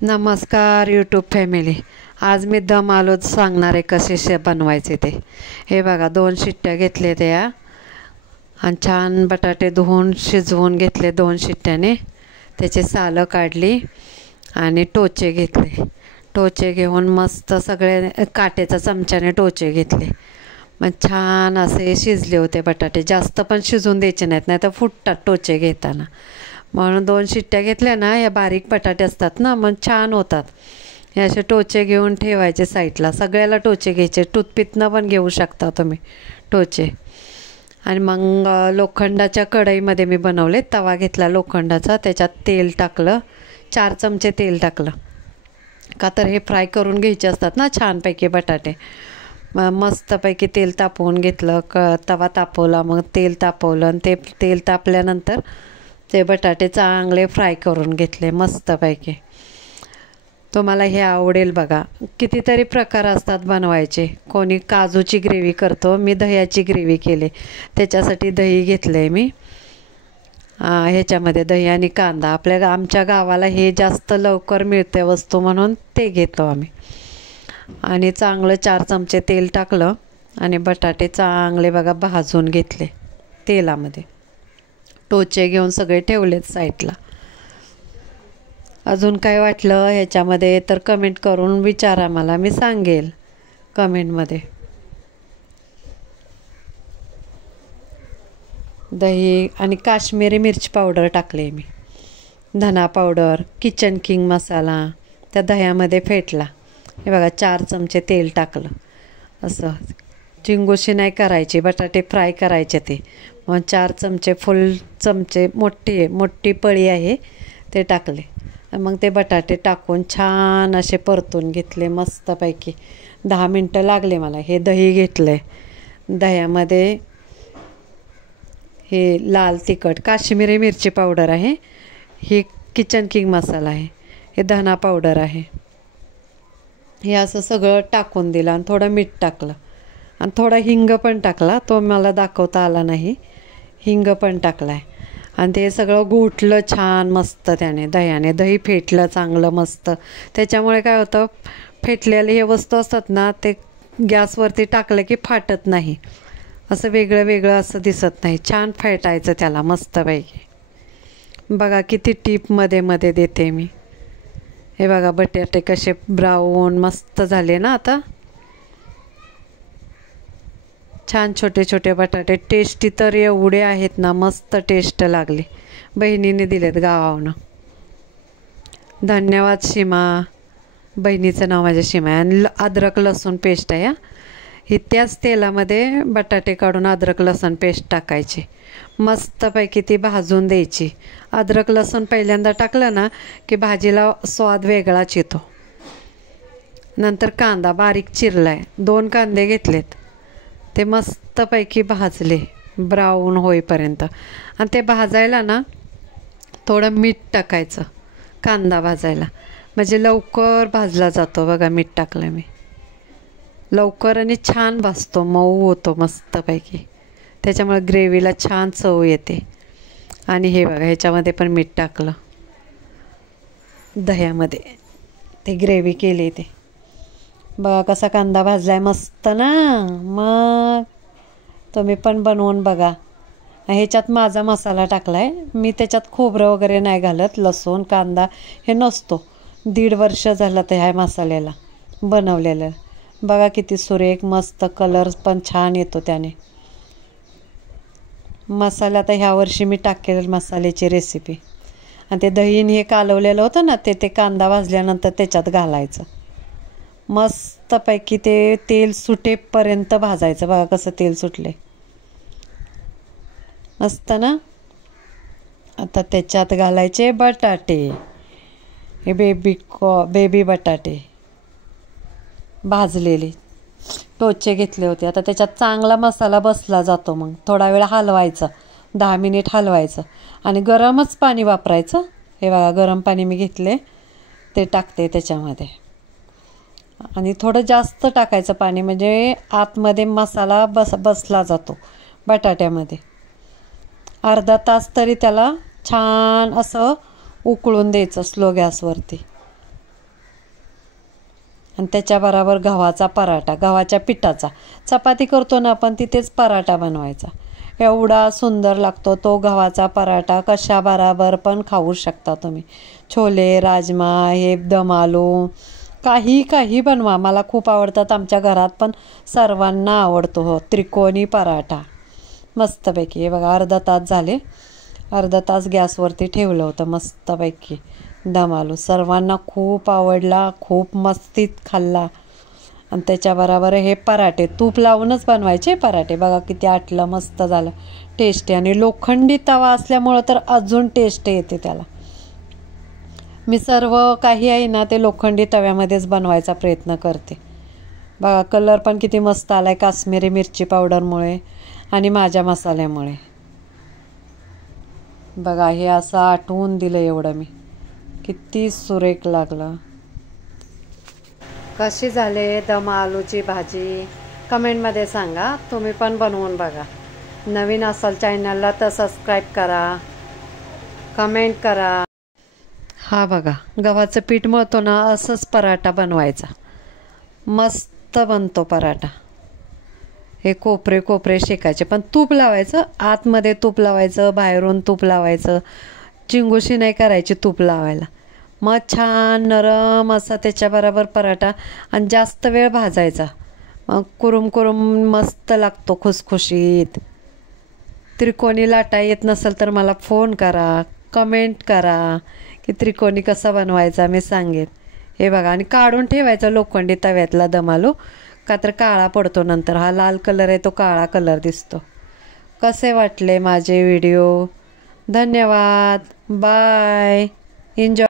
नमस्कार YouTube family. आज मी दम आलू सांगणार आहे कसे बनवायचे ते. हे बघा 2 शिट्ट्या घेतले त्या आणि छान बटाटे धुवून शिजवून घेतले 2 शिट्ट्याने. त्याचे सालं काढली आणि टोचे घेतले. टोचे घेऊन मस्त सगळे काटेचा चमच्याने टोचे घेतले. मग छान असे शिजले होते बटाटे. जास्त पण शिजून द्यायचे नाहीत, नाही तर फुटतात टोचे घेताना. म्हणून 2 शिट्ट्या घेतल्या ना, या बारीक बटाटे असतात ना, मग छान होतात. हे असे टोचे घेऊन ठेवायचे साईडला. सगळ्याला टोचे घ्यायचे, टूथपिकनं पण घेऊ शकता तुम्ही टोचे. आणि मग लोखंडाच्या कढईमध्ये मी बनवले. तवा घेतला लोखंडाचा, त्याच्यात तेल टाकलं, 4 चमचे तेल टाकलं. का तर हे फ्राय करून घ्यायचे असतात ना छानपैकी बटाटे. मस्तपैकी तेल तापवून घेतलं. तवा तापवला, मग तेल तापवलं आणि ते तेल तापल्यानंतर ते बटाटे चांगले फ्राय करून घेतले मस्तपैकी. तुम्हाला हे आवडेल बघा. कितीतरी प्रकार असतात बनवायचे. कोणी काजूची ग्रेव्ही करतो, मी दह्याची ग्रेव्ही केली. त्याच्यासाठी दही घेतलं आहे मी. ह्याच्यामध्ये दही आणि कांदा. आमच्या गावाला हे जास्त लवकर मिळते वस्तू, म्हणून ते घेतो आम्ही. आणि चांगलं 4 चमचे तेल टाकलं आणि बटाटे चांगले बघा भाजून घेतले तेलामध्ये. टोचे घेऊन सगळे ठेवलेत साईडला. अजून काय वाटलं ह्याच्यामध्ये तर कमेंट करून विचारा मला, मी सांगेल कमेंटमध्ये. दही आणि काश्मीरी मिरची पावडर टाकले मी. धना पावडर, किचन किंग मसाला त्या दह्यामध्ये फेटला. हे बघा 4 चमचे तेल टाकलं. असं चिंगोशी नाही करायची, बटाटे फ्राय करायचे ते. मग 4 चमचे फुल चमचे मोठी पळी आहे ते टाकले. मग ते बटाटे टाकून छान असे परतून घेतले मस्तपैकी. 10 मिनटं लागले मला. हे दही घेतलं आहे. दह्यामध्ये हे लाल तिखट, काश्मीरी मिरची पावडर आहे. ही किचन किंग मसाला आहे. हे धना पावडर आहे. हे असं सगळं टाकून दिलं आणि थोडं मीठ टाकलं आणि थोडा हिंग पण टाकला. तो मला दाखवता आला नाही. हिंग पण टाकला आहे. आणि ते सगळं घोटलं छान मस्त त्याने दह्याने. दही फेटलं चांगलं मस्त. त्याच्यामुळे काय होतं, फेटलेले हे वस्तू असतात ना, ते गॅसवरती टाकलं की फाटत नाही. असं वेगळं वेगळं असं दिसत नाही. छान फेटायचं त्याला मस्तपैकी. बघा किती टीप मध्ये देते मी. हे बघा बटाटे कसे ब्राऊन मस्त झाले ना आता. छान छोटे छोटे बटाटे. टेस्टी तर एवढे आहेत ना, मस्त टेस्ट लागली. बहिणीने दिलेत गावावरून. धन्यवाद सीमा. बहिणीचं नाव माझ्या सीमा आहे. आणि अद्रक लसूण पेस्ट आहे. ही त्याच तेलामध्ये बटाटे काढून अद्रक लसूण पेस्ट टाकायची. मस्तपैकी ती भाजून द्यायची. अद्रक लसूण पहिल्यांदा टाकलं ना की भाजीला स्वाद वेगळाच येतो. नंतर कांदा बारीक चिरला आहे. 2 कांदे घेतलेत. ते मस्तपैकी भाजले ब्राऊन होईपर्यंत. आणि ते भाजायला ना थोडं मीठ टाकायचं कांदा भाजायला, म्हणजे लवकर भाजला जातो. बघा मीठ टाकलं मी. लवकर आणि छान भाजतो, मऊ होतो मस्तपैकी. त्याच्यामुळे ग्रेव्हीला छान चव येते. आणि हे बघा ह्याच्यामध्ये पण मीठ टाकलं दह्यामध्ये. ते ग्रेव्ही केली ते. बघा कसा कांदा भाजलाय मस्त ना. मग तुम्ही पण बनवून बघा. ह्याच्यात माझा मसाला टाकला आहे मी. त्याच्यात खोबरं वगैरे नाही घालत. लसूण कांदा हे नसतो. 1.5 वर्ष झालं तर ह्या मसाल्याला बनवलेलं. बघा किती सुरेख मस्त कलर पण छान येतो त्याने. मसाला तर ह्या वर्षी मी टाकेल मसाल्याची रेसिपी. आणि ते दहीने हे कालवलेलं होतं ना, ते कांदा भाजल्यानंतर त्याच्यात घालायचं. मस्तपैकी ते तेल सुटेपर्यंत भाजायचं. बघा कसं तेल सुटले मस्त ना. आता त्याच्यात घालायचे बटाटे. हे बेबी बटाटे भाजलेले टोचे घेतले होते. आता त्याच्यात चांगला मसाला बसला जातो. मग थोडा वेळ हलवायचं, 10 मिनिट हलवायचं. आणि गरमच पाणी वापरायचं. हे बघा गरम पाणी मी घेतले ते टाकते त्याच्यामध्ये. आणि थोडं जास्त टाकायचं पाणी, म्हणजे आतमध्ये मसाला बसला जातो बटाट्यामध्ये. अर्धा तास तरी त्याला छान असं उकळून द्यायचं स्लो गॅसवरती. आणि त्याच्याबरोबर गव्हाचा पराठा, गव्हाच्या पिठाचा. चपाती करतो ना आपण तिथेच पराठा बनवायचा. एवढा सुंदर लागतो तो गव्हाचा पराठा. कशाबरोबर पण खाऊ शकता तुम्ही. छोले, राजमा, हे दम आलू, काही बनवा. मला खूप आवडतात. आमच्या घरात पण सर्वांना आवडतो हो त्रिकोणी पराठा मस्तपैकी. हे बघा अर्धा तास झाले, अर्धा तास गॅसवरती ठेवलं होतं मस्तपैकी. दम आलू सर्वांना खूप आवडला, खूप मस्तीत खाल्ला. आणि त्याच्याबरोबर हे पराठे तूप लावूनच बनवायचे पराठे. बघा किती आटलं, मस्त झालं, टेस्टी. आणि लोखंडी तवा असल्यामुळं तर अजून टेस्ट येते त्याला. मी सर्व काही आहे ना ते लोखंडी तव्यामध्येच बनवायचा प्रयत्न करते. बघा कलर पण किती मस्त आला आहे काश्मीरी मिरची पावडरमुळे आणि माझ्या मसाल्यामुळे. बघा हे असं आटवून दिलं एवढं मी. किती सुरेख लागलं. कशी झाले दम आलूची भाजी कमेंटमध्ये सांगा. तुम्ही पण बनवून बघा. नवीन असाल चॅनलला तर सबस्क्राईब करा, कमेंट करा. हा बघा गव्हाचं पीठ मळतो ना असंच पराठा बनवायचा. मस्त बनतो पराठा. हे कोपरे शेकायचे, पण तूप लावायचं. आतमध्ये तूप लावायचं, बाहेरून तूप लावायचं. चिंगुशी नाही करायची तूप लावायला. मग छान नरम असा त्याच्याबरोबर पराठा आणि जास्त वेळ भाजायचा. मग कुरुम मस्त लागतो, खुसखुशीत. त्रिकोणी लाटा येत नसेल तर मला फोन करा, कमेंट करा की त्रिकोणी कसा बनवायचा मी सांगेन. हे बघा आणि काढून ठेवायचा लोखंडी तव्यातला दम आलू, का तर काळा पडतो नंतर. हा लाल कलर आहे तो काळा कलर दिसतो. कसे वाटले माझे व्हिडिओ? धन्यवाद. बाय. एन्जॉय.